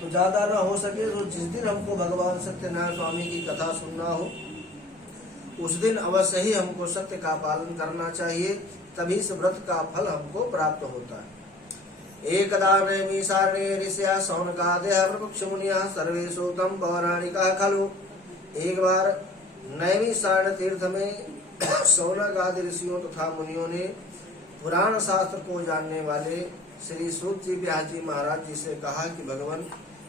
तो ज्यादा न हो सके तो जिस दिन हमको भगवान सत्यनारायण स्वामी की कथा सुनना हो उस दिन अवश्य ही हमको सत्य का पालन करना चाहिए, तभी इस व्रत का फल हमको प्राप्त होता है। एकदा नैमिषारण्ये ऋषयः शौनकादयः प्रमुख्यमुनयः सर्वे सूतं पौराणिकः खलु। एक बार नैमिषारण्य तीर्थ में शौनक आदि ऋषियों तथा मुनियों ने पुराण शास्त्र को जानने वाले श्री सूत जी व्यास जी महाराज जी से कहा कि भगवान,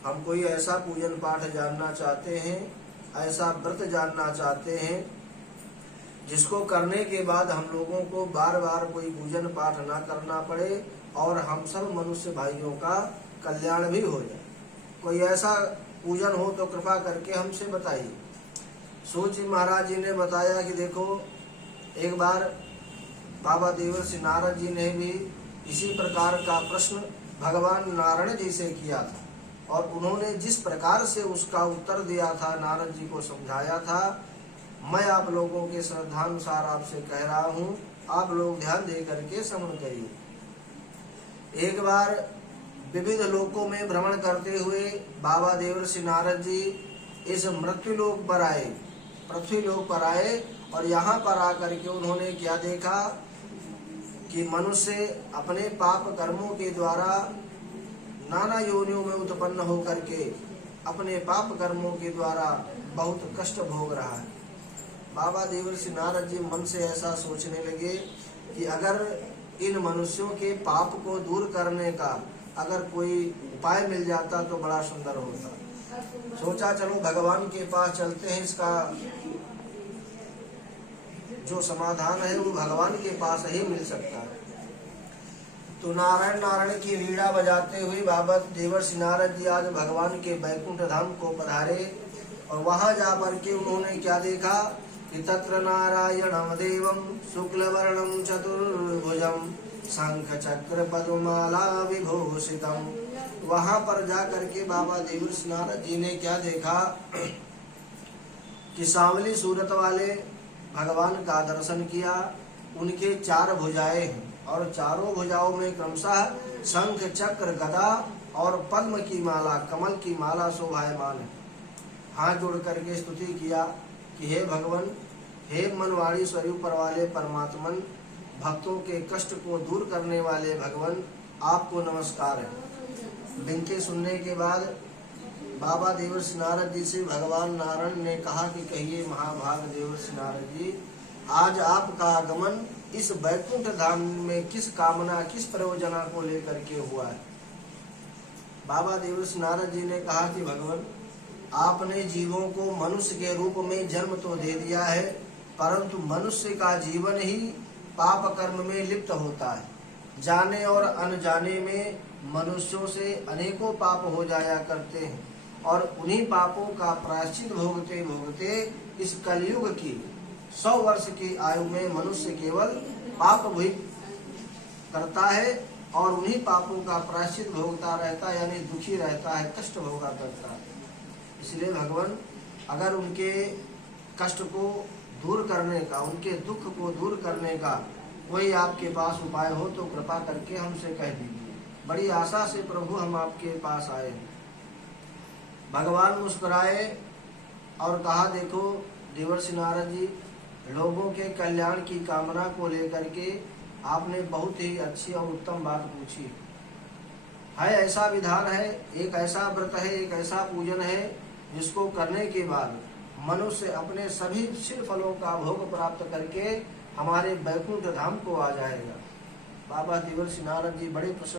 हम कोई ऐसा पूजन पाठ जानना चाहते हैं, ऐसा व्रत जानना चाहते हैं जिसको करने के बाद हम लोगों को बार बार कोई पूजन पाठ ना करना पड़े और हम सब मनुष्य भाइयों का कल्याण भी हो जाए। कोई ऐसा पूजन हो तो कृपा करके हमसे बताइए। सूत जी महाराज जी ने बताया कि देखो, एक बार बाबा देवर्षि नारद जी ने भी इसी प्रकार का प्रश्न भगवान नारायण जी से किया था और उन्होंने जिस प्रकार से उसका उत्तर दिया था, नारद जी को समझाया था, मैं आप लोगों के श्रद्धानुसार आपसे कह रहा हूँ, आप लोग ध्यान दे करके श्रवण करिए। एक बार विविध लोकों में भ्रमण करते हुए बाबा देवर्षि नारद जी इस मृत्यु लोक पर आए, पृथ्वी लोक पर आए और यहाँ पर आकर के उन्होंने क्या देखा कि मनुष्य अपने पाप कर्मों के द्वारा नाना योनियों में उत्पन्न होकर के अपने पाप कर्मों के द्वारा बहुत कष्ट भोग रहा है। बाबा देवर्षि नारद जी मन से ऐसा सोचने लगे कि अगर इन मनुष्यों के पाप को दूर करने का अगर कोई उपाय मिल जाता तो बड़ा सुंदर होता। सोचा चलो भगवान के पास चलते हैं, इसका जो समाधान है वो भगवान के पास ही मिल सकता है। तो नारायण नारायण की वीणा बजाते हुए बाबा देवर्षि नारद जी आज भगवान के बैकुंठ धाम को पधारे और वहां जाकर के उन्होंने क्या देखा कि तत्र नारायणं देवं शुक्लवर्णं चतुर्भुजं शंख चक्र पद्ममाला विभूषितम्। वहां पर जाकर के बाबा देवर्षि नारद जी ने क्या देखा कि सांवली सूरत वाले भगवान का दर्शन किया। उनके 4 भुजाएं हैं और चारों भुजाओं में क्रमशः शंख चक्र गदा और पद्म की माला, कमल की माला शोभायमान है। हाथ जोड़ करके स्तुति किया कि हे भगवान, हे मनवाड़ी स्वरूप पर वाले परमात्मन, भक्तों के कष्ट को दूर करने वाले भगवान, आपको नमस्कार है। बिनती सुनने के बाद बाबा देवर्षि नारद जी से भगवान नारायण ने कहा कि कहिए महाभाग देवर्षि नारद जी, आज आपका आगमन इस बैकुंठ धाम में किस कामना, किस प्रयोजना को लेकर के हुआ है। बाबा देवर्षि नारद जी ने कहा कि भगवान, आपने जीवों को मनुष्य के रूप में जन्म तो दे दिया है, परंतु मनुष्य का जीवन ही पाप कर्म में लिप्त होता है। जाने और अनजाने में मनुष्यों से अनेकों पाप हो जाया करते हैं और उन्हीं पापों का प्रायश्चित भोगते भोगते इस कलयुग की 100 वर्ष की आयु में मनुष्य केवल पाप भी करता है और उन्हीं पापों का प्रायश्चित भोगता रहता है, यानी दुखी रहता है, कष्ट भोगा करता है। इसलिए भगवान, अगर उनके कष्ट को दूर करने का, उनके दुख को दूर करने का कोई आपके पास उपाय हो तो कृपा करके हमसे कह दीजिए। बड़ी आशा से प्रभु हम आपके पास आए। भगवान मुस्कुराए और कहा, देखो देवर्षि नारद जी, लोगों के कल्याण की कामना को लेकर के आपने बहुत ही अच्छी और उत्तम बात पूछी है। ऐसा विधान है, एक ऐसा व्रत है, एक ऐसा पूजन है जिसको करने के बाद मनुष्य अपने सभी सिद्ध फलों का भोग प्राप्त करके हमारे बैकुंठ धाम को आ जाएगा। बाबा देवर्षि नारद जी बड़े प्रसन्न